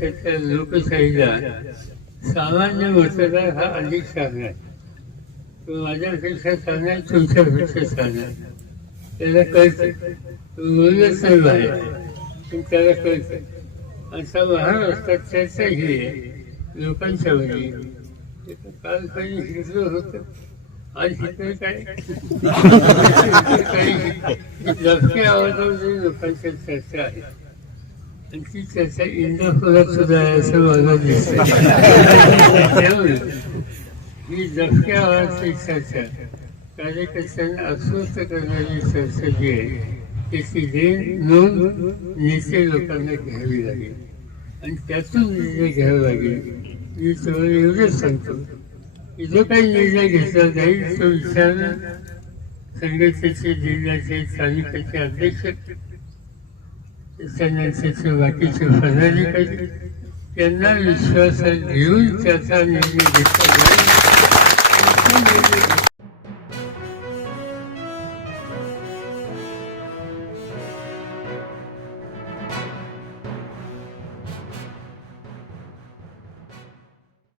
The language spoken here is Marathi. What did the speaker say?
देशाच्या लोकशाहीला सामान्य मतदार हा अधिक चांगला आहे. माझ्यापेक्षा चांगला आहे तुमच्यापेक्षा चांगला आहे. त्याला कळत तो बोलत नाही बाहेर पण त्याला कळत असा महाराष्ट्रात चर्चा ही आहे. लोकांच्या मध्ये काल काही हिटलं होतं. आज हिटलं काय? काही लक्षी आवाजामध्ये लोकांच्या चर्चा आहे. आणि ती चर्चा इंदापुरात सुद्धा आहे असं मला दिसतं ही जपक्या चर्चा कार्यकर्त्यांना अस्वस्थ करणारी चर्चा जी आहे. त्याची देण नोंद नेते लोकांना घ्यावी लागेल. आणि त्यातून निर्णय घ्यावा लागेल. मी तुम्हाला एवढंच सांगतो. की जो काही निर्णय घेतला जाईल तो विचार संघटनेचे जिल्ह्याचे स्थानिकाचे अध्यक्ष त्याच्यानंतरचे बाकीचे पदाधिकारी त्यांना विश्वासात घेऊन त्याचा निर्णय घेतला जाईल.